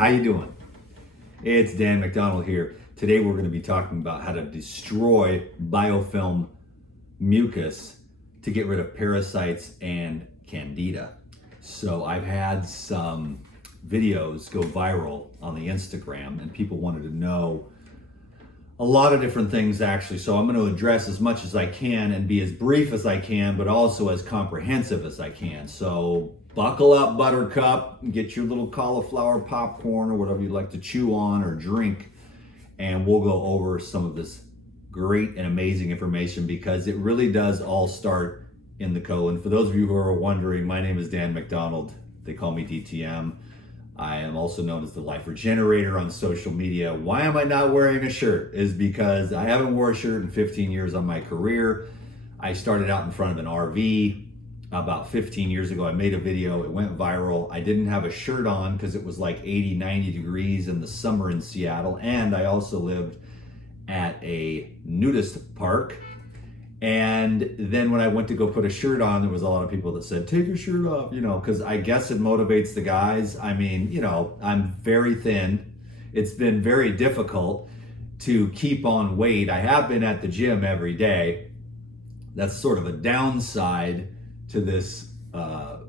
How you doing? It's Dan McDonald here. Today we're going to be talking about how to destroy biofilm mucus to get rid of parasites and Candida. So I've had some videos go viral on the Instagram and people wanted to know a lot of different things actually. So I'm going to address as much as I can and be as brief as I can, but also as comprehensive as I can. So buckle up, buttercup, get your little cauliflower popcorn or whatever you like to chew on or drink, and we'll go over some of this great and amazing information because it really does all start in the colon. For those of you who are wondering, my name is Dan McDonald. They call me DTM. I am also known as the Life Regenerator on social media. Why am I not wearing a shirt? Is because I haven't worn a shirt in 15 years on my career. I started out in front of an RV about 15 years ago. I made a video, it went viral. I didn't have a shirt on because it was like 80, 90 degrees in the summer in Seattle. And I also lived at a nudist park. And then when I went to go put a shirt on, there was a lot of people that said, take your shirt off, because I guess it motivates the guys. I mean, I'm very thin. It's been very difficult to keep on weight. I have been at the gym every day. That's sort of a downside to this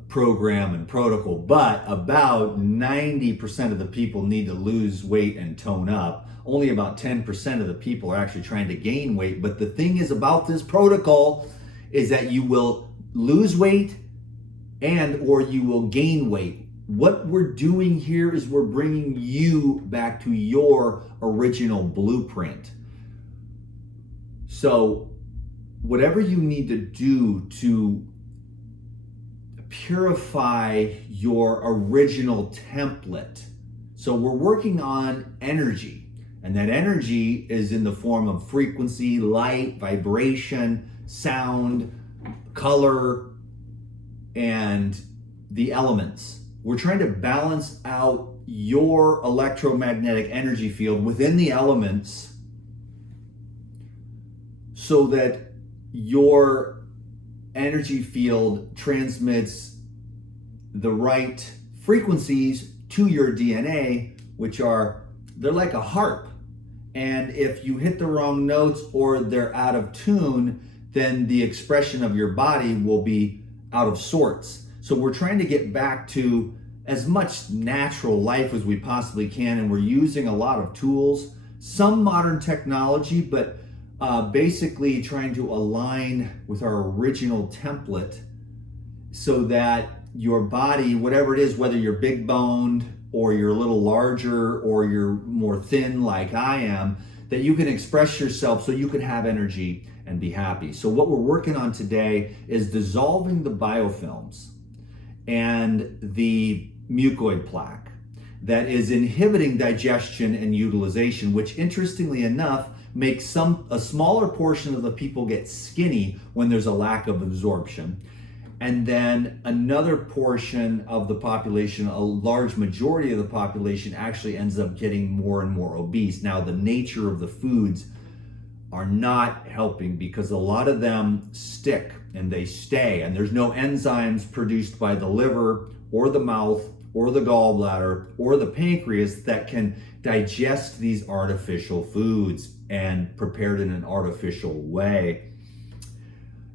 program and protocol, but about 90% of the people need to lose weight and tone up. Only about 10% of the people are actually trying to gain weight. But the thing is about this protocol is that you will lose weight or you will gain weight. What we're doing here is we're bringing you back to your original blueprint. So whatever you need to do to purify your original template. So we're working on energy. And that energy is in the form of frequency, light, vibration, sound, color, and the elements. We're trying to balance out your electromagnetic energy field within the elements so that your energy field transmits the right frequencies to your DNA, they're like a harp. And if you hit the wrong notes or they're out of tune, then the expression of your body will be out of sorts. So we're trying to get back to as much natural life as we possibly can. And we're using a lot of tools, some modern technology, but basically trying to align with our original template so that your body, whatever it is, whether you're big boned or you're a little larger or you're more thin like I am, that you can express yourself so you can have energy and be happy. So what we're working on today is dissolving the biofilms and the mucoid plaque that is inhibiting digestion and utilization, which interestingly enough makes a smaller portion of the people get skinny when there's a lack of absorption. And then another portion of the population, a large majority of the population, actually ends up getting more and more obese. Now, the nature of the foods are not helping because a lot of them stick and they stay, and there's no enzymes produced by the liver or the mouth or the gallbladder or the pancreas that can digest these artificial foods and prepared in an artificial way.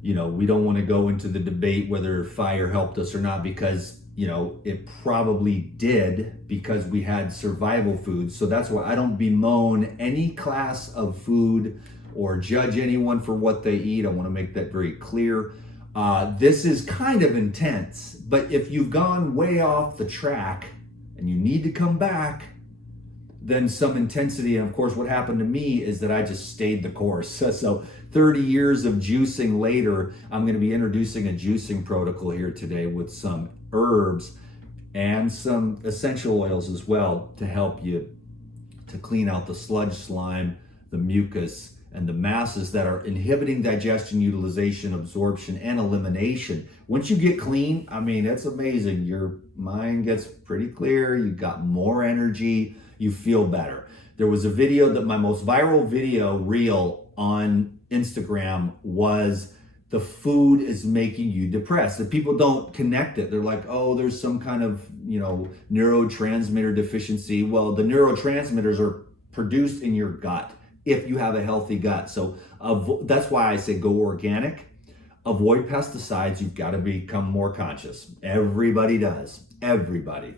We don't want to go into the debate whether fire helped us or not because, it probably did because we had survival foods. So that's why I don't bemoan any class of food or judge anyone for what they eat. I want to make that very clear. This is kind of intense, but if you've gone way off the track and you need to come back, then some intensity. And of course, what happened to me is that I just stayed the course. So 30 years of juicing later, I'm going to be introducing a juicing protocol here today with some herbs and some essential oils as well to help you to clean out the sludge, slime, the mucus, and the masses that are inhibiting digestion, utilization, absorption, and elimination. Once you get clean, it's amazing. Your mind gets pretty clear. You've got more energy. You feel better. There was a video that my most viral video reel on Instagram was the food is making you depressed. If people don't connect it, they're like, oh, there's some kind of, neurotransmitter deficiency. Well, the neurotransmitters are produced in your gut if you have a healthy gut. So that's why I say go organic. Avoid pesticides. You've got to become more conscious. Everybody does. Everybody.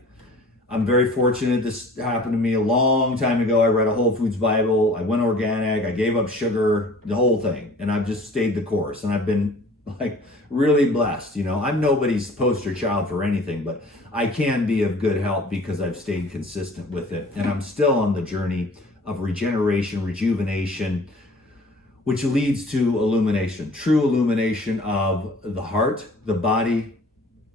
I'm very fortunate. This happened to me a long time ago. I read a Whole Foods Bible. I went organic. I gave up sugar, the whole thing. And I've just stayed the course. And I've been like really blessed. I'm nobody's poster child for anything, but I can be of good help because I've stayed consistent with it. And I'm still on the journey of regeneration, rejuvenation, which leads to illumination, true illumination of the heart, the body,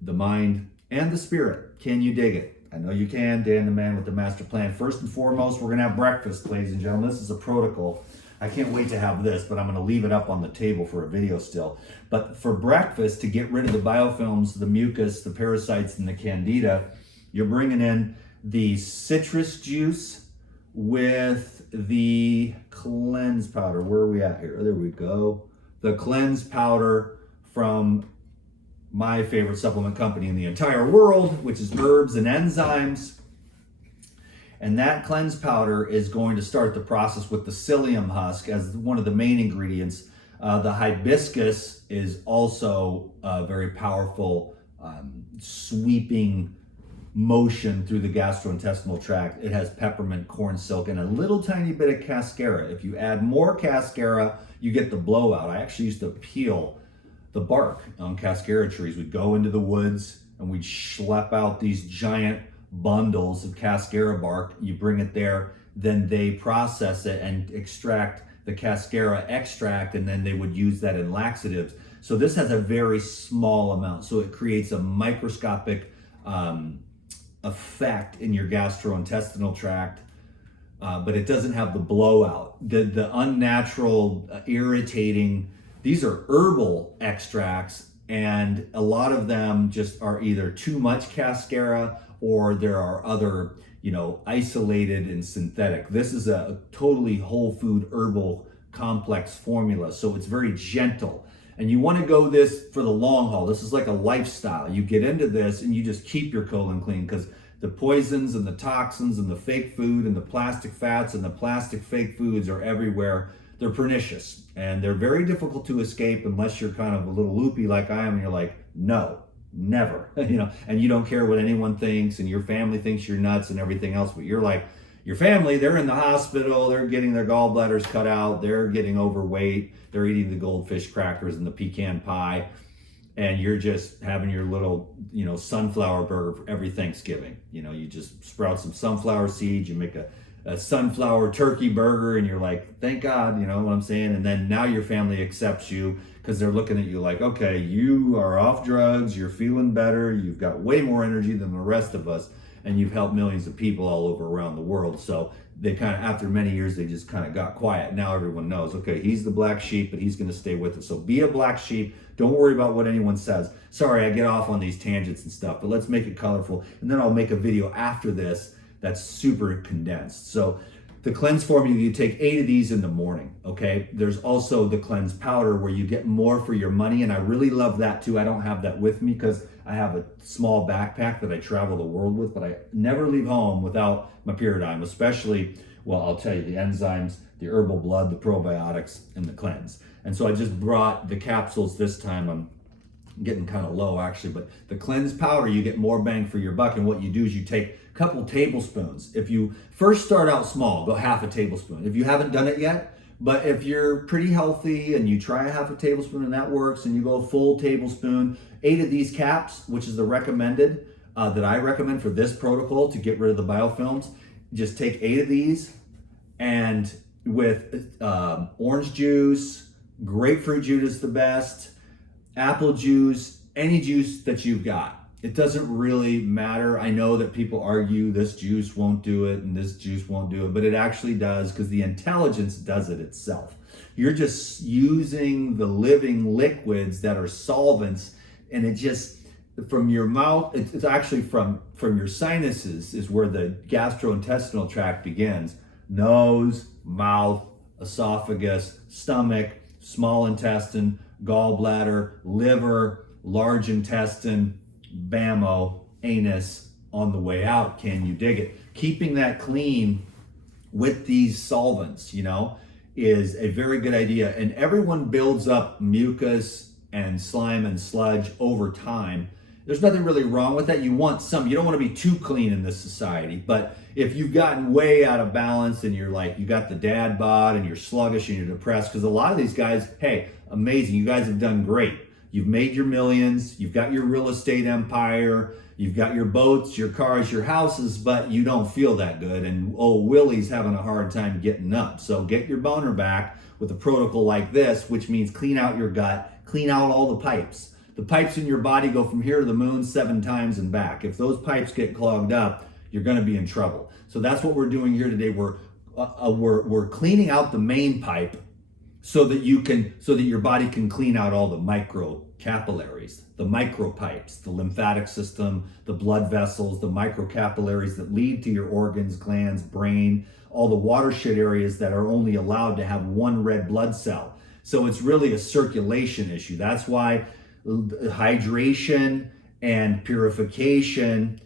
the mind, and the spirit. Can you dig it? I know you can. Dan the man with the master plan. First and foremost, we're going to have breakfast, ladies and gentlemen. This is a protocol. I can't wait to have this, but I'm going to leave it up on the table for a video still. But for breakfast, to get rid of the biofilms, the mucus, the parasites, and the candida, you're bringing in the citrus juice with the cleanse powder. Where are we at here? There we go. The cleanse powder from my favorite supplement company in the entire world, which is Herbs and Enzymes. And that cleanse powder is going to start the process with the psyllium husk as one of the main ingredients. The hibiscus is also a very powerful sweeping motion through the gastrointestinal tract. It has peppermint, corn silk, and a little tiny bit of cascara. If you add more cascara, you get the blowout. I actually used to peel the bark on cascara trees. We'd go into the woods and we'd schlep out these giant bundles of cascara bark. You bring it there, then they process it and extract the cascara extract, and then they would use that in laxatives. So this has a very small amount, so it creates a microscopic effect in your gastrointestinal tract, but it doesn't have the blowout, the unnatural, irritating. These are herbal extracts, and a lot of them just are either too much cascara or there are other, isolated and synthetic. This is a totally whole food herbal complex formula, so it's very gentle. And you want to go this for the long haul. This is like a lifestyle. You get into this and you just keep your colon clean, because the poisons and the toxins and the fake food and the plastic fats and the plastic fake foods are everywhere. They're pernicious and they're very difficult to escape unless you're kind of a little loopy like I am and you're like, no, never, and you don't care what anyone thinks and your family thinks you're nuts and everything else, but you're like, your family, they're in the hospital, they're getting their gallbladders cut out, they're getting overweight, they're eating the goldfish crackers and the pecan pie, and you're just having your little, sunflower burger for every Thanksgiving. You just sprout some sunflower seeds, you make a sunflower turkey burger, and you're like, thank God, you know what I'm saying? And then now your family accepts you because they're looking at you like, okay, you are off drugs, you're feeling better, you've got way more energy than the rest of us, and you've helped millions of people all over around the world. So they kind of, after many years, they just kind of got quiet. Now everyone knows, okay, he's the black sheep, but he's going to stay with us. So be a black sheep. Don't worry about what anyone says. Sorry, I get off on these tangents and stuff, but let's make it colorful. And then I'll make a video after this that's super condensed. So the cleanse formula, you take 8 of these in the morning, okay? There's also the cleanse powder where you get more for your money, and I really love that too. I don't have that with me because I have a small backpack that I travel the world with, but I never leave home without my Pyridine, especially, well, I'll tell you, the enzymes, the herbal blood, the probiotics, and the cleanse. And so I just brought the capsules this time. I'm getting kind of low actually, but the cleanse powder, you get more bang for your buck. And what you do is you take a couple tablespoons. If you first start out small, go half a tablespoon. If you haven't done it yet, but if you're pretty healthy and you try a half a tablespoon and that works, and you go a full tablespoon, 8 of these caps, which is the recommended, that I recommend for this protocol to get rid of the biofilms, just take 8 of these, and with orange juice, grapefruit juice is the best, apple juice, any juice that you've got. It doesn't really matter. I know that people argue this juice won't do it and this juice won't do it, but it actually does because the intelligence does it itself. You're just using the living liquids that are solvents, and it just, from your mouth, it's actually from your sinuses is where the gastrointestinal tract begins. Nose, mouth, esophagus, stomach, small intestine, gallbladder, liver, large intestine, bammo, anus on the way out. Can you dig it? Keeping that clean with these solvents, is a very good idea. And everyone builds up mucus and slime and sludge over time. There's nothing really wrong with that. You want some, you don't want to be too clean in this society, but if you've gotten way out of balance and you're like, you got the dad bod and you're sluggish and you're depressed, because a lot of these guys, hey, amazing, you guys have done great. You've made your millions, you've got your real estate empire, you've got your boats, your cars, your houses, but you don't feel that good. And Willie's having a hard time getting up. So get your boner back with a protocol like this, which means clean out your gut, clean out all the pipes. The pipes in your body go from here to the moon 7 times and back. If those pipes get clogged up, you're going to be in trouble. So that's what we're doing here today. We're cleaning out the main pipe so that your body can clean out all the micro capillaries, the micropipes, the lymphatic system, the blood vessels, the microcapillaries that lead to your organs, glands, brain, all the watershed areas that are only allowed to have one red blood cell. So it's really a circulation issue. That's why hydration and purification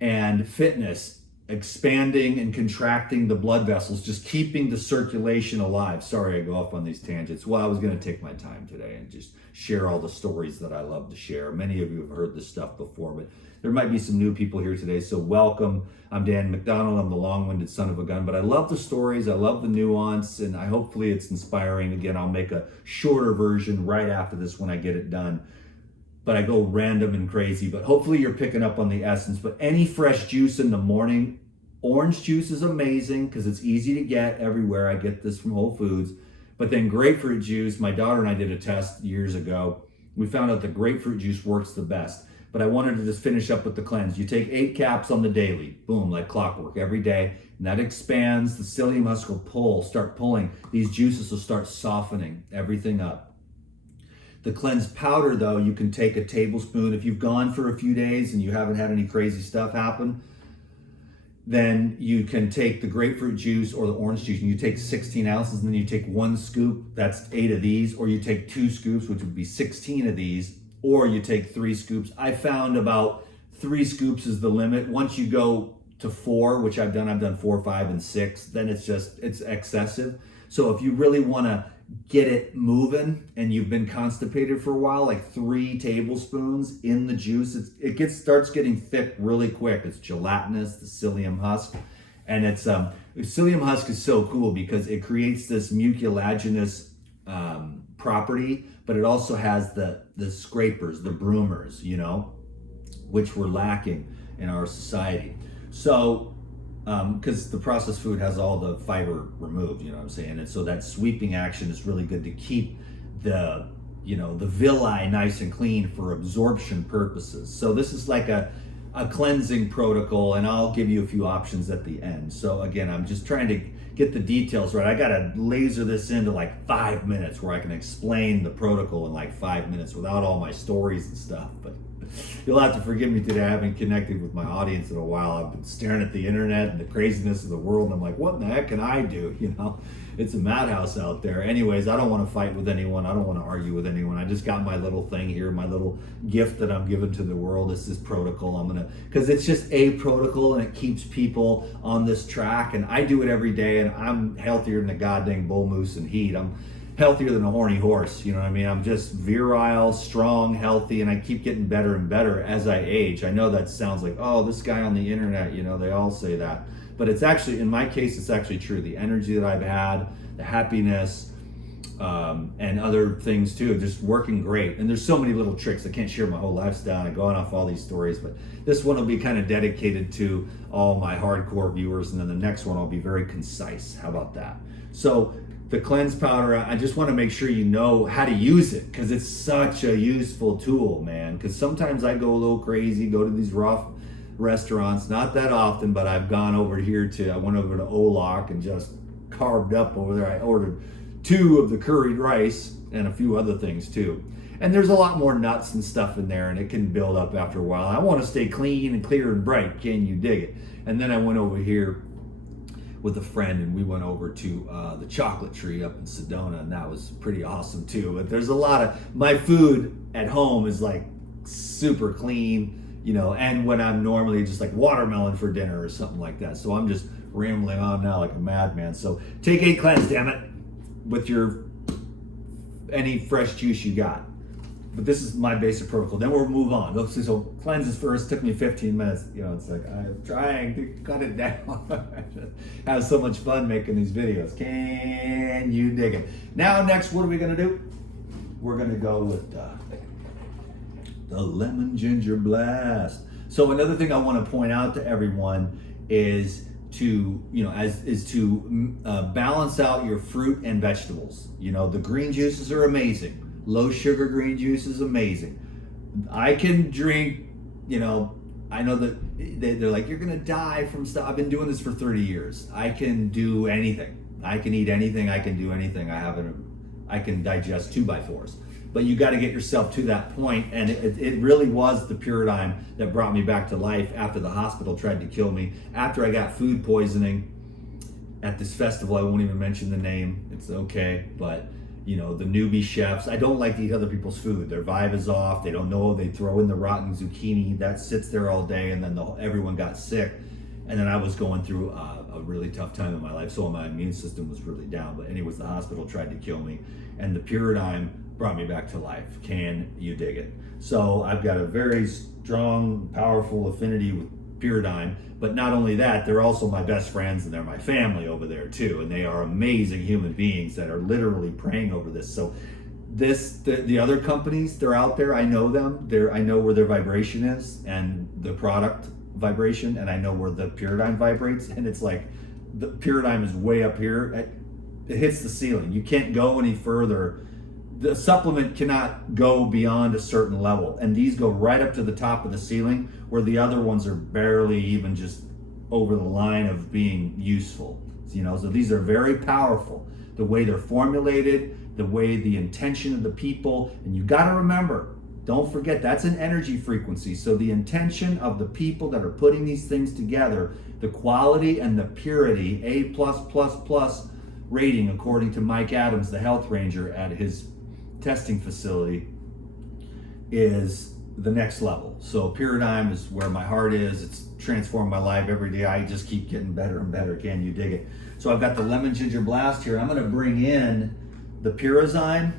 and fitness, expanding and contracting the blood vessels, just keeping the circulation alive. Sorry, I go off on these tangents. Well, I was going to take my time today and just share all the stories that I love to share. Many of you have heard this stuff before, but there might be some new people here today, so welcome. I'm Dan McDonald. I'm the long-winded son of a gun, but I love the stories. I love the nuance, and hopefully it's inspiring. Again, I'll make a shorter version right after this when I get it done, but I go random and crazy. But hopefully you're picking up on the essence. But any fresh juice in the morning, orange juice is amazing because it's easy to get everywhere. I get this from Whole Foods. But then grapefruit juice, my daughter and I did a test years ago. We found out that grapefruit juice works the best. But I wanted to just finish up with the cleanse. You take 8 caps on the daily, boom, like clockwork every day. And that expands, the psyllium husk will start pulling. These juices will start softening everything up. The cleanse powder, though, you can take a tablespoon. If you've gone for a few days and you haven't had any crazy stuff happen, then you can take the grapefruit juice or the orange juice and you take 16 ounces and then you take 1 scoop, that's 8 of these, or you take 2 scoops, which would be 16 of these, or you take 3 scoops. I found about 3 scoops is the limit. Once you go to 4, which I've done 4, 5, and 6, then it's excessive. So if you really want to get it moving and you've been constipated for a while, like 3 tablespoons in the juice, it starts getting thick really quick. It's gelatinous, the psyllium husk, and psyllium husk is so cool because it creates this mucilaginous property, but it also has the scrapers, the broomers, which we're lacking in our society. So because the processed food has all the fiber removed, you know what I'm saying? And so that sweeping action is really good to keep the villi nice and clean for absorption purposes. So this is like a cleansing protocol, and I'll give you a few options at the end. So again, I'm just trying to get the details right. I gotta laser this into like 5 minutes where I can explain the protocol in like 5 minutes without all my stories and stuff. But you'll have to forgive me today. I haven't connected with my audience in a while. I've been staring at the internet and the craziness of the world, and I'm like, what in the heck can I do? It's a madhouse out there. Anyways, I don't want to fight with anyone. I don't want to argue with anyone. I just got my little thing here, my little gift that I'm giving to the world. It's this protocol. Because it's just a protocol and it keeps people on this track, and I do it every day, and I'm healthier than a goddamn bull moose in heat. I'm healthier than a horny horse, you know what I mean? I'm just virile, strong, healthy, and I keep getting better and better as I age. I know that sounds like, oh, this guy on the internet, they all say that. But it's actually, in my case, it's actually true. The energy that I've had, the happiness, and other things too, just working great. And there's so many little tricks. I can't share my whole lifestyle and going off all these stories, but this one will be kind of dedicated to all my hardcore viewers, and then the next one will be very concise. How about that? So the cleanse powder, I just want to make sure you know how to use it, because it's such a useful tool, man. Because sometimes I go a little crazy, go to these rough restaurants, not that often, but I've gone over here I went over to Olak and just carved up over there. I ordered 2 of the curried rice and a few other things too. And there's a lot more nuts and stuff in there, and it can build up after a while. I want to stay clean and clear and bright. Can you dig it? And then I went over here with a friend, and we went over to the Chocolate Tree up in Sedona, and that was pretty awesome too. But there's a lot of, my food at home is like super clean, you know, and when I'm normally just like watermelon for dinner or something like that. So I'm just rambling on now like a madman. So take 8 cleanse, damn it, with your any fresh juice you got. But this is my basic protocol. Then we'll move on. So cleanses first. Took me 15 minutes. You know, it's like I'm trying to cut it down. I have so much fun making these videos. Can you dig it? Now, next, what are we gonna do? We're gonna go with the lemon ginger blast. So another thing I want to point out to everyone is to, you know, balance out your fruit and vegetables. You know, the green juices are amazing. Low sugar green juice is amazing. I can drink, you know, I know that they're like, you're gonna die from stuff. I've been doing this for 30 years. I can do anything. I can eat anything. I can do anything. I can digest 2x4s. But you got to get yourself to that point, and it really was the Paradigm that brought me back to life after the hospital tried to kill me. After I got food poisoning at this festival, I won't even mention the name. It's okay, but you know, the newbie chefs, I don't like to eat other people's food. Their vibe is off. They don't know. They throw in the rotten zucchini that sits there all day, and then everyone got sick. And then I was going through a really tough time in my life, so my immune system was really down. But anyways, the hospital tried to kill me, and the Paradigm brought me back to life. Can you dig it? So I've got a very strong, powerful affinity with Paradigm. But not only that, they're also my best friends, and they're my family over there too. And they are amazing human beings that are literally praying over this. So the other companies, they're out there. I know them. I know where their vibration is and the product vibration, and I know where the Paradigm vibrates. And it's like the Paradigm is way up here. It hits the ceiling. You can't go any further. The supplement cannot go beyond a certain level, and these go right up to the top of the ceiling, where the other ones are barely even just over the line of being useful. You know, so these are very powerful. The way they're formulated, the way the intention of the people, and you got to remember, don't forget, that's an energy frequency. So the intention of the people that are putting these things together, the quality and the purity, A+++ rating, according to Mike Adams, the health ranger at his testing facility, is the next level. So Paradigm is where my heart is. It's transformed my life every day. I just keep getting better and better. Can you dig it? So I've got the lemon ginger blast here. I'm going to bring in the Pyrazyme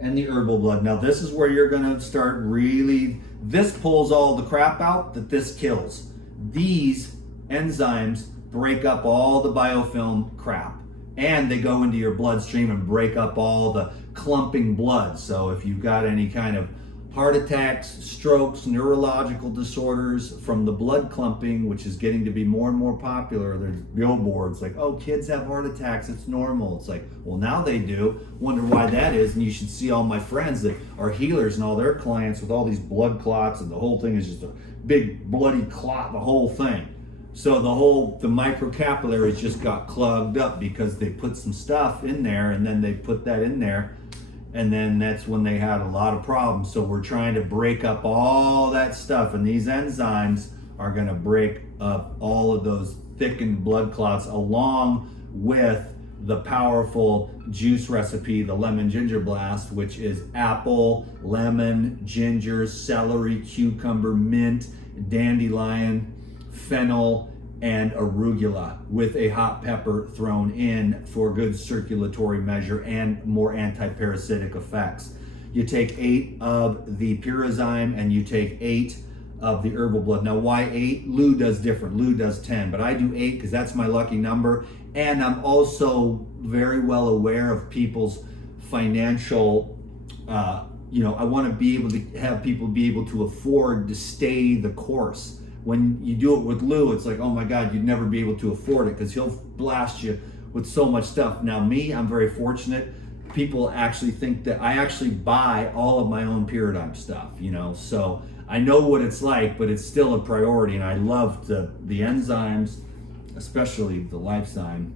and the herbal blood. Now this is where you're going to start really, this pulls all the crap out that this kills. These enzymes break up all the biofilm crap, and they go into your bloodstream and break up all the clumping blood. So if you've got any kind of heart attacks, strokes, neurological disorders from the blood clumping, which is getting to be more and more popular, there's billboards like, oh, kids have heart attacks, it's normal. It's like, well, now they do. Wonder why that is. And you should see all my friends that are healers and all their clients with all these blood clots, and the whole thing is just a big bloody clot, the whole thing. So the microcapillaries just got clogged up because they put some stuff in there, and then they put that in there, and then that's when they had a lot of problems. So we're trying to break up all that stuff, and these enzymes are going to break up all of those thickened blood clots, along with the powerful juice recipe, the lemon ginger blast, which is apple, lemon, ginger, celery, cucumber, mint, dandelion, fennel, and arugula, with a hot pepper thrown in for good circulatory measure and more anti-parasitic effects. You take 8 of the Pyrazyme and you take 8 of the herbal blood. Now why 8? Lou does different. Lou does 10, but I do 8 because that's my lucky number. And I'm also very well aware of people's financial, I want to be able to have people be able to afford to stay the course. When you do it with Lou, it's like, oh my God, you'd never be able to afford it because he'll blast you with so much stuff. Now me, I'm very fortunate. People actually think that I actually buy all of my own Paradigm stuff, so I know what it's like, but it's still a priority. And I love the enzymes, especially the Lifezyme,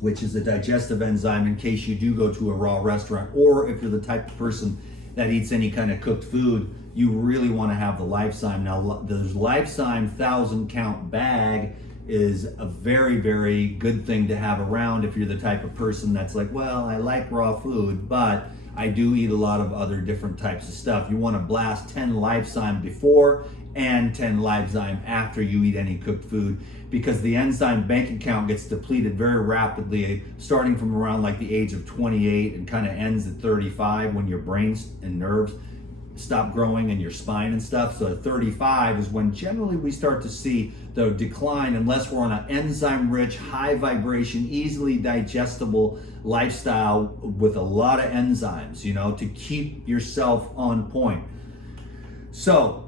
which is a digestive enzyme in case you do go to a raw restaurant, or if you're the type of person that eats any kind of cooked food, you really want to have the Lifezyme. Now, there's Lifezyme 1,000 count bag is a very, very good thing to have around if you're the type of person that's like, well, I like raw food, but I do eat a lot of other different types of stuff. You want to blast 10 Livezyme before and 10 Livezyme after you eat any cooked food, because the enzyme bank account gets depleted very rapidly, starting from around like the age of 28 and kind of ends at 35 when your brains and nerves stop growing in your spine and stuff. So at 35 is when generally we start to see the decline, unless we're on an enzyme rich, high vibration, easily digestible lifestyle with a lot of enzymes, you know, to keep yourself on point. So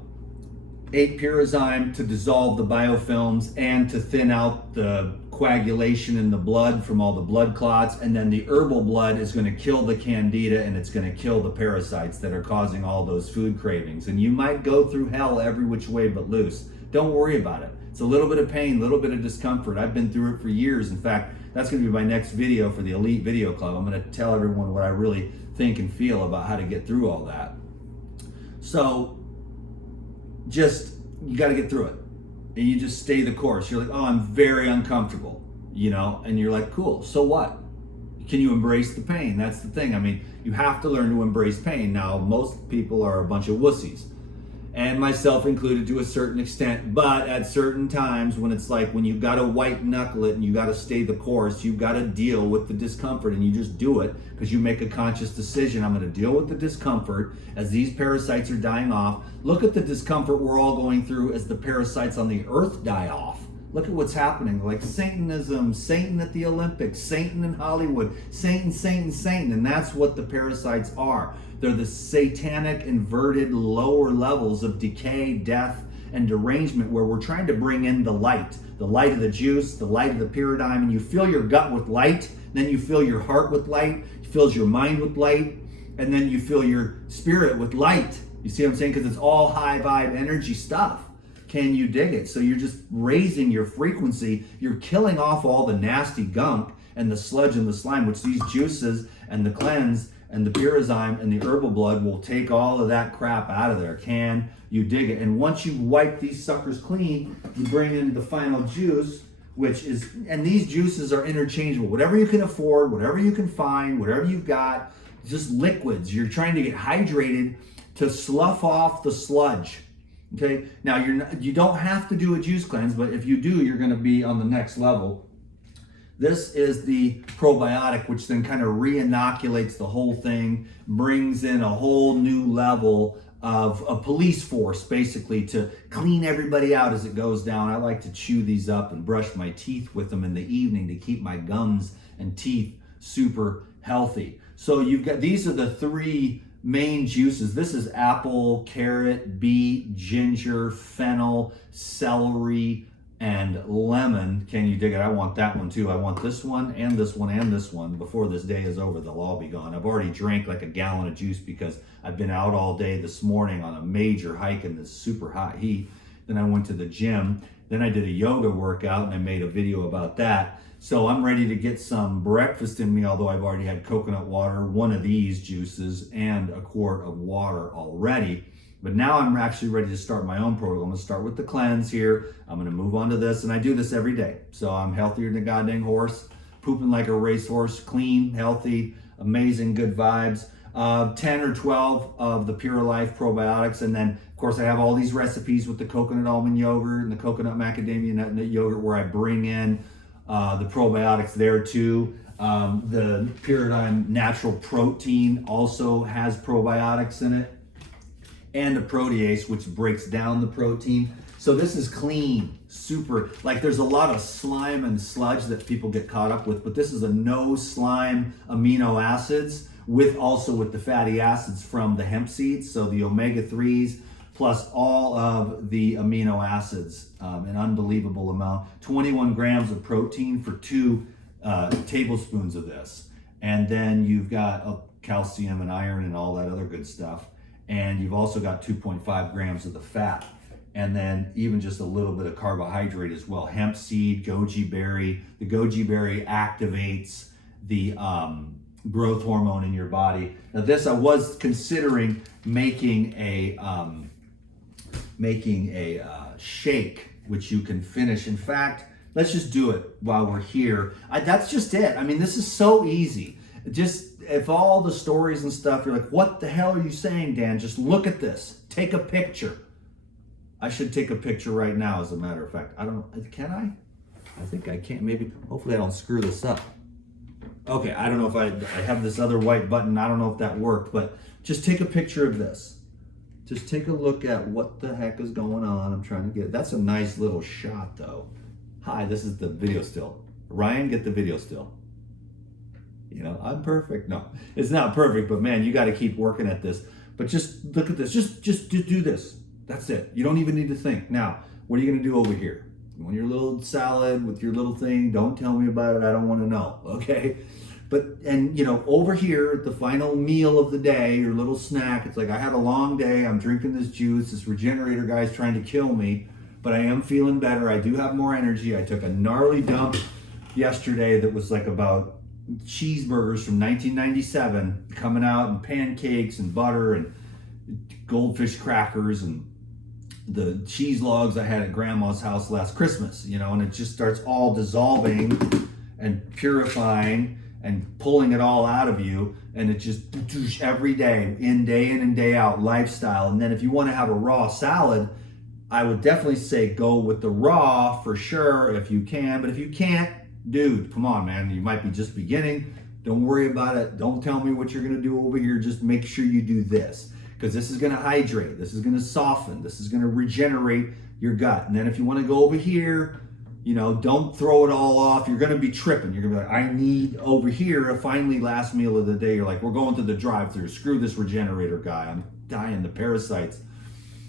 8 Pyrazyme to dissolve the biofilms and to thin out the coagulation in the blood from all the blood clots, and then the herbal blood is going to kill the Candida and it's going to kill the parasites that are causing all those food cravings. And you might go through hell every which way but loose. Don't worry about it. It's a little bit of pain, a little bit of discomfort. I've been through it for years. In fact, that's going to be my next video for the Elite Video Club. I'm going to tell everyone what I really think and feel about how to get through all that. So just, you got to get through it, and you just stay the course. You're like, oh, I'm very uncomfortable, you know, and you're like, cool, so what? Can you embrace the pain? That's the thing. I mean, you have to learn to embrace pain. Now, most people are a bunch of wussies, and myself included to a certain extent, but at certain times when it's like, when you got to white knuckle it and you got to stay the course, you got to deal with the discomfort, and you just do it because you make a conscious decision. I'm going to deal with the discomfort as these parasites are dying off. Look at the discomfort we're all going through as the parasites on the earth die off. Look at what's happening, like Satanism, Satan at the Olympics, Satan in Hollywood, Satan, Satan, Satan, and that's what the parasites are. They're the satanic, inverted, lower levels of decay, death, and derangement, where we're trying to bring in the light of the juice, the light of the paradigm, and you fill your gut with light, then you fill your heart with light, you fill your mind with light, and then you fill your spirit with light. You see what I'm saying? Because it's all high vibe energy stuff. Can you dig it? So you're just raising your frequency. You're killing off all the nasty gunk and the sludge and the slime, which these juices and the cleanse and the Pyrazyme and the herbal blood will take all of that crap out of there. Can you dig it? And once you wipe these suckers clean, you bring in the final juice, which is, and these juices are interchangeable. Whatever you can afford, whatever you can find, whatever you've got, just liquids. You're trying to get hydrated to slough off the sludge. Okay, now you don't have to do a juice cleanse, but if you do, you're going to be on the next level. This is the probiotic, which then kind of re-inoculates the whole thing, brings in a whole new level of a police force, basically, to clean everybody out as it goes down. I like to chew these up and brush my teeth with them in the evening to keep my gums and teeth super healthy. So you've got, these are the 3 main juices. This is apple, carrot, beet, ginger, fennel, celery, and lemon. Can you dig it? I want that one too. I want this one and this one and this one. Before this day is over, they'll all be gone. I've already drank like a gallon of juice because I've been out all day this morning on a major hike in this super hot heat. Then I went to the gym. Then I did a yoga workout and I made a video about that. So I'm ready to get some breakfast in me, although I've already had coconut water, one of these juices, and a quart of water already. But now I'm actually ready to start my own program. I'm going to start with the cleanse here. I'm going to move on to this, and I do this every day. So I'm healthier than a goddamn horse, pooping like a racehorse, clean, healthy, amazing, good vibes. 10 or 12 of the Pure Life probiotics, and then of course I have all these recipes with the coconut almond yogurt and the coconut macadamia nut yogurt, where I bring in the probiotics there too. The Pyrazyme Natural Protein also has probiotics in it, and a protease, which breaks down the protein. So this is clean, super, like there's a lot of slime and sludge that people get caught up with, but this is a no slime amino acids with the fatty acids from the hemp seeds. So the omega-3s plus all of the amino acids, an unbelievable amount. 21 grams of protein for 2 tablespoons of this. And then you've got calcium and iron and all that other good stuff. And you've also got 2.5 grams of the fat. And then even just a little bit of carbohydrate as well. Hemp seed, goji berry. The goji berry activates the growth hormone in your body. Now this, I was considering making a shake, which you can finish. In fact, let's just do it while we're here. That's just it. I mean, this is so easy. Just, if all the stories and stuff, you're like, what the hell are you saying, Dan? Just look at this. Take a picture. I should take a picture right now, as a matter of fact. I don't, can I? I think I can't. Maybe, hopefully I don't screw this up. Okay, I don't know if I have this other white button. I don't know if that worked, but just take a picture of this. Just take a look at what the heck is going on. I'm trying to get, that's a nice little shot though. Hi, this is the video still. Ryan, get the video still. You know, I'm perfect. No, it's not perfect, but man, you got to keep working at this. But just look at this. Just do this. That's it. You don't even need to think. Now, what are you going to do over here? You want your little salad with your little thing? Don't tell me about it. I don't want to know. Okay. But, and you know, over here, the final meal of the day, your little snack, it's like, I had a long day. I'm drinking this juice. This regenerator guy's trying to kill me, but I am feeling better. I do have more energy. I took a gnarly dump yesterday that was like about cheeseburgers from 1997 coming out, and pancakes and butter and goldfish crackers and the cheese logs I had at grandma's house last Christmas, you know, and it just starts all dissolving and purifying and pulling it all out of you, and it just every day in and day out lifestyle. And then if you want to have a raw salad, I would definitely say go with the raw for sure if you can, but if you can't, dude, come on, man. You might be just beginning. Don't worry about it. Don't tell me what you're going to do over here. Just make sure you do this, because this is going to hydrate. This is going to soften. This is going to regenerate your gut. And then if you want to go over here, you know, don't throw it all off. You're going to be tripping. You're going to be like, I need over here. Finally, last meal of the day, you're like, we're going to the drive-thru. Screw this regenerator guy. I'm dying. The parasites.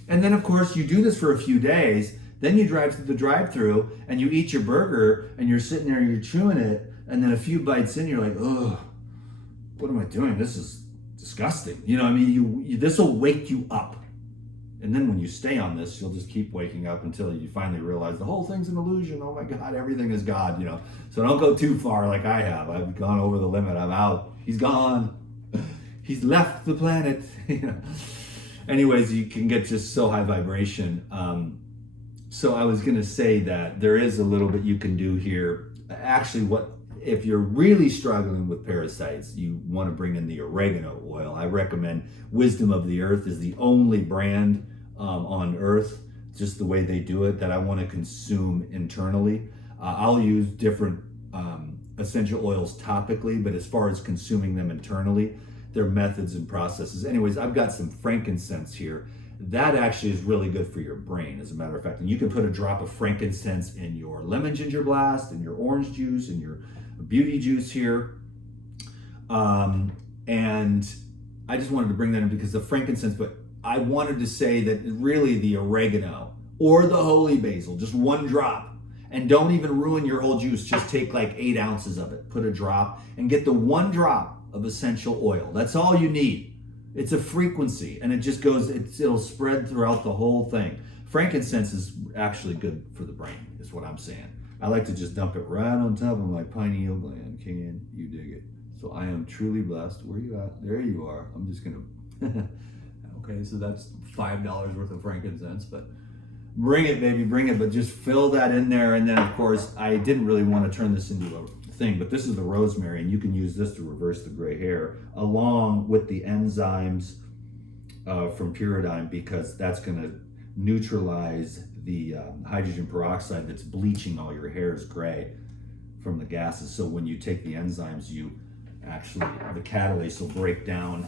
And then, of course, you do this for a few days. Then you drive through the drive-thru and you eat your burger and you're sitting there and you're chewing it. And then a few bites in, you're like, oh, what am I doing? This is disgusting. You know, I mean, this will wake you up. And then when you stay on this, you'll just keep waking up until you finally realize the whole thing's an illusion. Oh my God, everything is God, you know. So don't go too far like I have. I've gone over the limit. I'm out. He's gone. He's left the planet. You know. Anyways, you can get just so high vibration. So I was gonna say that there is a little bit you can do here. Actually, if you're really struggling with parasites, you want to bring in the oregano oil. I recommend Wisdom of the Earth is the only brand on earth, just the way they do it, that I want to consume internally. I'll use different essential oils topically, but as far as consuming them internally, their methods and processes. Anyways, I've got some frankincense here. That actually is really good for your brain, as a matter of fact. And you can put a drop of frankincense in your lemon ginger blast, in your orange juice, in your beauty juice here. And I just wanted to bring that in because the frankincense, but I wanted to say that really the oregano or the holy basil, just one drop. And don't even ruin your whole juice. Just take like 8 ounces of it, put a drop, and get the one drop of essential oil. That's all you need. It's a frequency, and it just goes, it'll spread throughout the whole thing. Frankincense is actually good for the brain, is what I'm saying. I like to just dump it right on top of my pineal gland. Can you dig it? So I am truly blessed. Where are you at? There you are. I'm just gonna, okay, so that's $5 worth of frankincense, but bring it, baby, bring it. But just fill that in there. And then of course, I didn't really want to turn this into a thing, but this is the rosemary, and you can use this to reverse the gray hair along with the enzymes from Pyridine, because that's going to neutralize the hydrogen peroxide that's bleaching all your hairs gray from the gases. So when you take the enzymes, you actually, the catalase will break down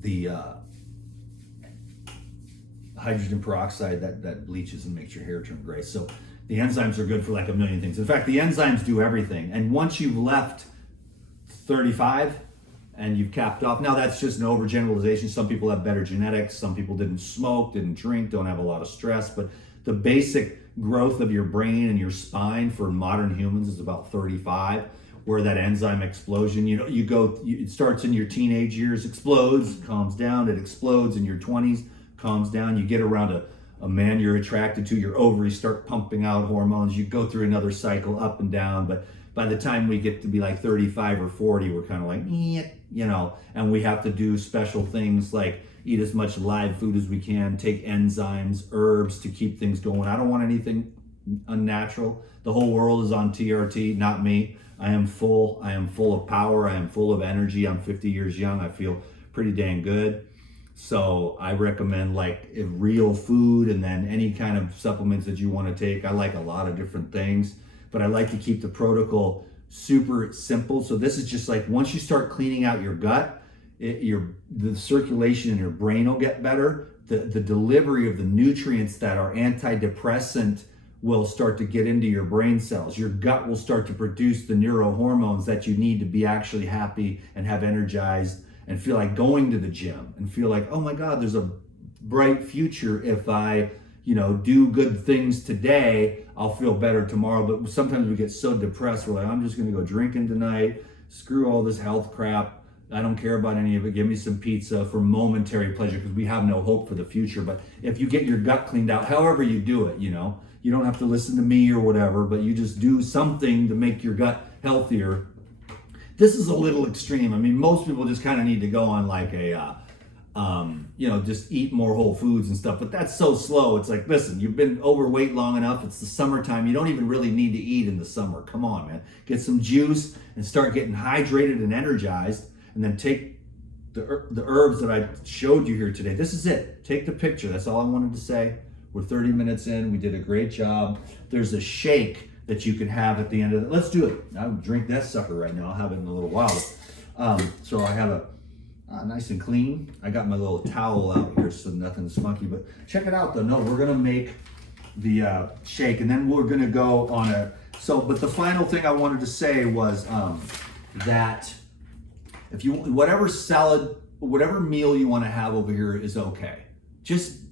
the hydrogen peroxide that bleaches and makes your hair turn gray. So the enzymes are good for like a million things. In fact, the enzymes do everything. And once you've left 35 and you've capped off, now that's just an overgeneralization. Some people have better genetics. Some people didn't smoke, didn't drink, don't have a lot of stress. But the basic growth of your brain and your spine for modern humans is about 35, where that enzyme explosion, you know, it starts in your teenage years, explodes, calms down, it explodes in your 20s, calms down. You get around a man you're attracted to, your ovaries start pumping out hormones, you go through another cycle up and down, but by the time we get to be like 35 or 40, we're kind of like, you know, and we have to do special things like eat as much live food as we can, take enzymes, herbs to keep things going. I don't want anything unnatural. The whole world is on TRT, not me. I am full of power. I am full of energy. I'm 50 years young. I feel pretty dang good. So I recommend like real food, and then any kind of supplements that you want to take. I like a lot of different things, but I like to keep the protocol super simple. So this is just like, once you start cleaning out your gut, the circulation in your brain will get better. The delivery of the nutrients that are antidepressant will start to get into your brain cells. Your gut will start to produce the neurohormones that you need to be actually happy and have energized and feel like going to the gym and feel like, oh my God, there's a bright future. If I, do good things today, I'll feel better tomorrow. But sometimes we get so depressed, we're like, I'm just gonna go drinking tonight, screw all this health crap. I don't care about any of it. Give me some pizza for momentary pleasure, because we have no hope for the future. But if you get your gut cleaned out, however you do it, you don't have to listen to me or whatever, but you just do something to make your gut healthier. This is a little extreme. I mean, most people just kind of need to go on like a, just eat more whole foods and stuff, but that's so slow. It's like, listen, you've been overweight long enough. It's the summertime. You don't even really need to eat in the summer. Come on, man. Get some juice and start getting hydrated and energized. And then take the herbs that I showed you here today. This is it. Take the picture. That's all I wanted to say. We're 30 minutes in. We did a great job. There's a shake that you can have at the end of it. Let's do it. I'll drink that sucker right now. I'll have it in a little while. So I have a nice and clean. I got my little towel out here so nothing's funky. But check it out though. No, we're going to make the shake, and then we're going to go on but the final thing I wanted to say was that if whatever salad, whatever meal you want to have over here is okay.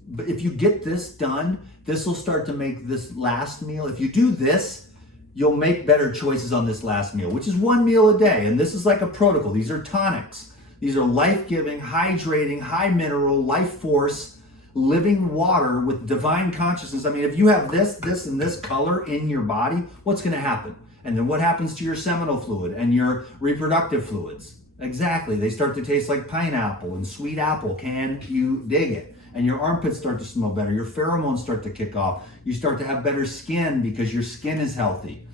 But if you get this done, this will start to make this last meal. If you do this, you'll make better choices on this last meal, which is one meal a day. And this is like a protocol. These are tonics. These are life-giving, hydrating, high mineral, life force, living water with divine consciousness. I mean, if you have this, and this color in your body, what's going to happen? And then what happens to your seminal fluid and your reproductive fluids? Exactly. They start to taste like pineapple and sweet apple. Can you dig it? And your armpits start to smell better. Your pheromones start to kick off. You start to have better skin because your skin is healthy.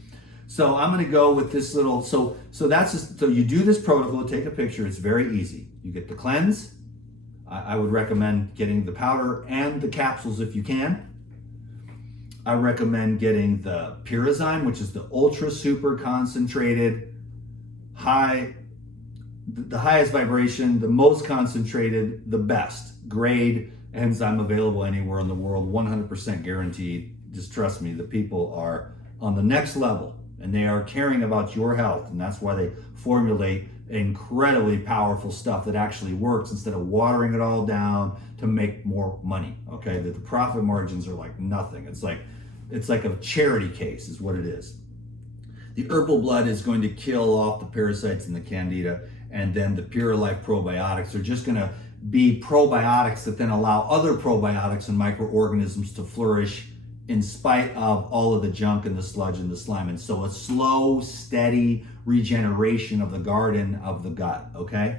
So I'm going to go with this little, so you do this protocol, take a picture. It's very easy. You get the cleanse. I would recommend getting the powder and the capsules if you can. I recommend getting the Pyrazyme, which is the ultra super concentrated, the highest vibration, the most concentrated, the best grade enzyme available anywhere in the world, 100% guaranteed. Just trust me, the people are on the next level and they are caring about your health. And that's why they formulate incredibly powerful stuff that actually works instead of watering it all down to make more money. Okay, the profit margins are like nothing. It's like a charity case is what it is. The herbal blood is going to kill off the parasites and the Candida, and then the Pure Life probiotics are just going to be probiotics that then allow other probiotics and microorganisms to flourish in spite of all of the junk and the sludge and the slime. And so a slow, steady regeneration of the garden of the gut, okay?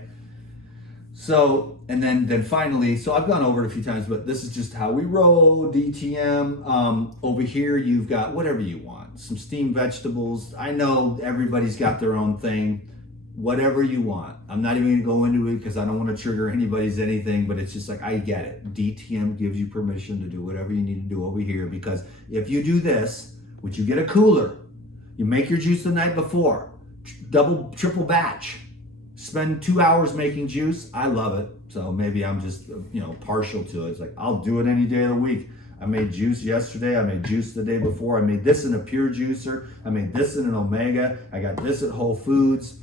So, and then finally, so I've gone over it a few times, but this is just how we roll, DTM. Over here, you've got whatever you want. Some steamed vegetables. I know everybody's got their own thing. Whatever you want. I'm not even gonna go into it because I don't want to trigger anybody's anything, but it's just like, I get it. DTM gives you permission to do whatever you need to do over here, because if you do this, which you get a cooler, you make your juice the night before, double, triple batch, spend 2 hours making juice. I love it. So maybe I'm just, partial to it. It's like, I'll do it any day of the week. I made juice yesterday. I made juice the day before. I made this in a pure juicer. I made this in an Omega. I got this at Whole Foods.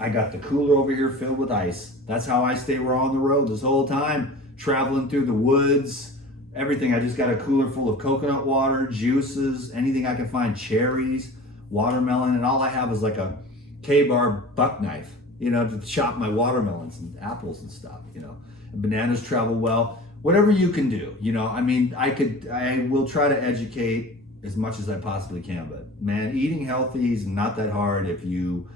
I got the cooler over here filled with ice. That's how I stay raw on the road this whole time, traveling through the woods, everything. I just got a cooler full of coconut water, juices, anything I can find, cherries, watermelon, and all I have is like a K-bar buck knife, to chop my watermelons and apples and stuff, And bananas travel well. Whatever you can do, I will try to educate as much as I possibly can, but man, eating healthy is not that hard if you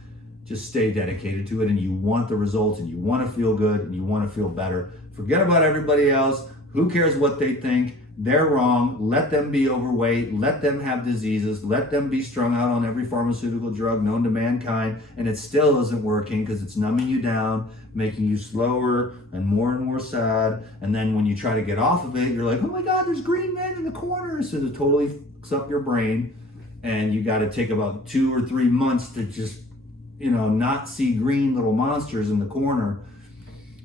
just stay dedicated to it and you want the results and you want to feel good and you want to feel better. Forget about everybody else. Who cares what they think? They're wrong. Let them be overweight. Let them have diseases. Let them be strung out on every pharmaceutical drug known to mankind. And it still isn't working because it's numbing you down, making you slower and more sad. And then when you try to get off of it, you're like, oh my God, there's green men in the corner. So it totally fucks up your brain. And you got to take about 2 or 3 months to just, not see green little monsters in the corner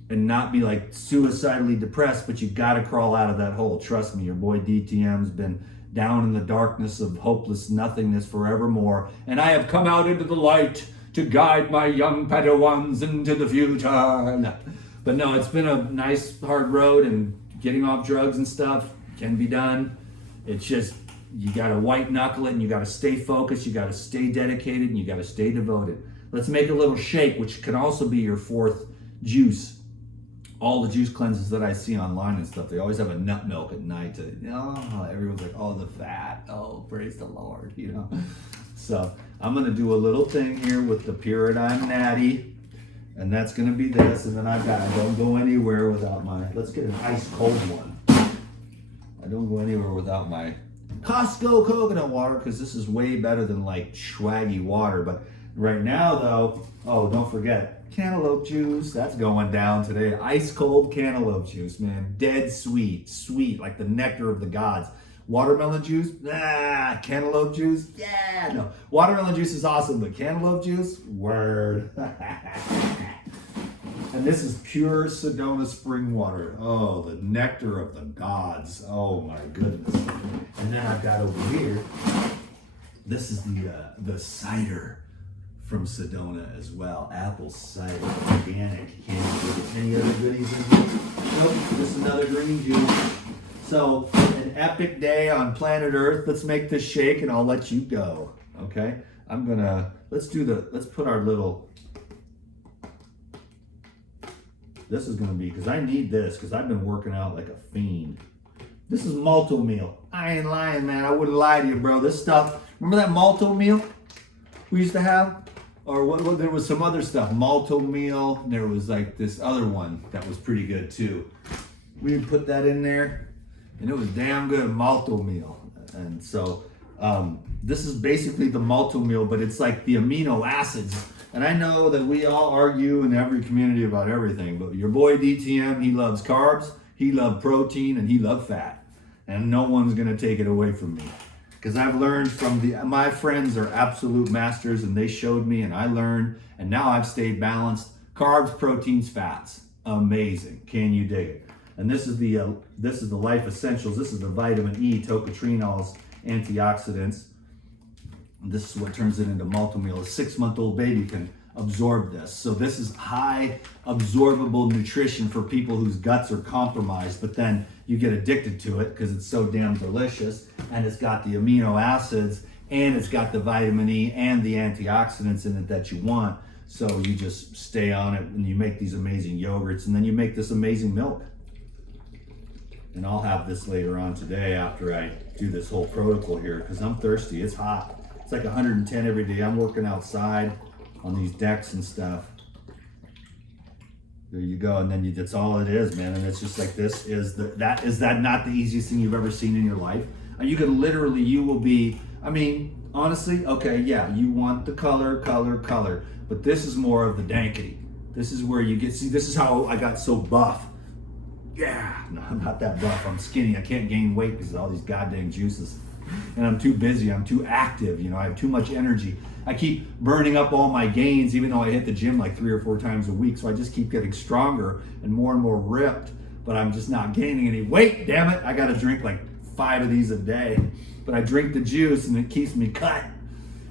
and not be like suicidally depressed, but you got to crawl out of that hole. Trust me, your boy DTM's been down in the darkness of hopeless nothingness forevermore. And I have come out into the light to guide my young Padawans into the future. No. But no, it's been a nice hard road, and getting off drugs and stuff can be done. It's just, you got to white knuckle it, and you got to stay focused, you got to stay dedicated, and you got to stay devoted. Let's make a little shake, which can also be your 4th juice. All the juice cleanses that I see online and stuff, they always have a nut milk at night everyone's like, oh, the fat, oh, praise the Lord, So I'm gonna do a little thing here with the Pyridine Natty, and that's gonna be this, and then I don't go anywhere without let's get an ice cold one. I don't go anywhere without my Costco coconut water, because this is way better than like swaggy water. But right now though, oh, don't forget, cantaloupe juice, that's going down today. Ice cold cantaloupe juice, man. Dead sweet, like the nectar of the gods. Watermelon juice, cantaloupe juice, yeah, no. Watermelon juice is awesome, but cantaloupe juice, word. And this is pure Sedona spring water. Oh, the nectar of the gods. Oh my goodness. And then I've got over here, this is the cider from Sedona as well. Apple cider, organic, can't get any other goodies in here. Nope, just another green juice. So, an epic day on planet Earth. Let's make this shake and I'll let you go, okay? Let's put our little, this is gonna be, because I need this, because I've been working out like a fiend. This is malto meal. I ain't lying, man. I wouldn't lie to you, bro. This stuff, remember that malto meal we used to have? Or what, there was some other stuff, malto meal. There was like this other one that was pretty good too. We would put that in there, and it was damn good, malto meal. And so this is basically the malto meal, but it's like the amino acids. And I know that we all argue in every community about everything, but your boy DTM, he loves carbs, he loves protein, and he loves fat. And no one's gonna take it away from me. Because I've learned from my friends are absolute masters, and they showed me and I learned, and now I've stayed balanced. Carbs, proteins, fats, amazing. Can you dig it? And this is the Life Essentials. This is the vitamin E, tocotrienols, antioxidants. And this is what turns it into multi-meal. A 6-month-old baby can absorb this. So this is high absorbable nutrition for people whose guts are compromised, but then you get addicted to it because it's so damn delicious, and it's got the amino acids, and it's got the vitamin E and the antioxidants in it that you want. So you just stay on it, and you make these amazing yogurts, and then you make this amazing milk. And I'll have this later on today after I do this whole protocol here, because I'm thirsty. It's hot. It's like 110 every day. I'm working outside on these decks and stuff. There you go, and then that's all it is, man. And it's just like, this is that not the easiest thing you've ever seen in your life? And you can literally, you will be, I mean, honestly, okay, yeah, you want the color, but this is more of the dankety. This is where you get, see, this is how I got so buff. Yeah, no, I'm not that buff. I'm skinny. I can't gain weight because of all these goddamn juices. And I'm too busy. I'm too active. I have too much energy. I keep burning up all my gains, even though I hit the gym like 3 or 4 times a week. So I just keep getting stronger and more ripped, but I'm just not gaining any weight. Damn it. I got to drink like 5 of these a day, but I drink the juice and it keeps me cut.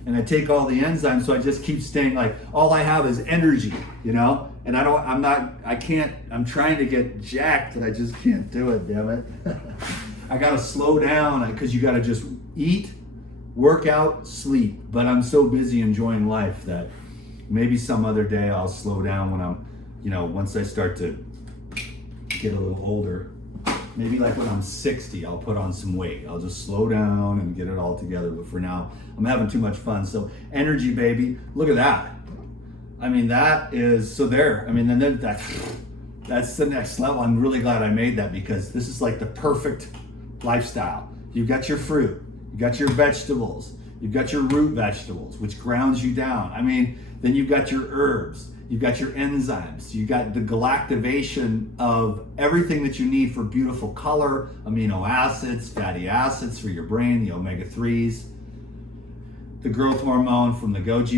And I take all the enzymes, so I just keep staying like, all I have is energy, and I'm trying to get jacked, and I just can't do it, damn it. I gotta slow down, because you gotta just eat, work out, sleep. But I'm so busy enjoying life that maybe some other day I'll slow down when I'm, once I start to get a little older. Maybe like when I'm 60, I'll put on some weight. I'll just slow down and get it all together. But for now, I'm having too much fun. So energy, baby. Look at that. I mean, that is, so there. I mean, then that's the next level. I'm really glad I made that, because this is like the perfect lifestyle. You've got your fruit, you've got your vegetables, you've got your root vegetables, which grounds you down. I mean, then you've got your herbs, you've got your enzymes, you've got the galactivation of everything that you need for beautiful color, amino acids, fatty acids for your brain, the omega-3s, the growth hormone from the goji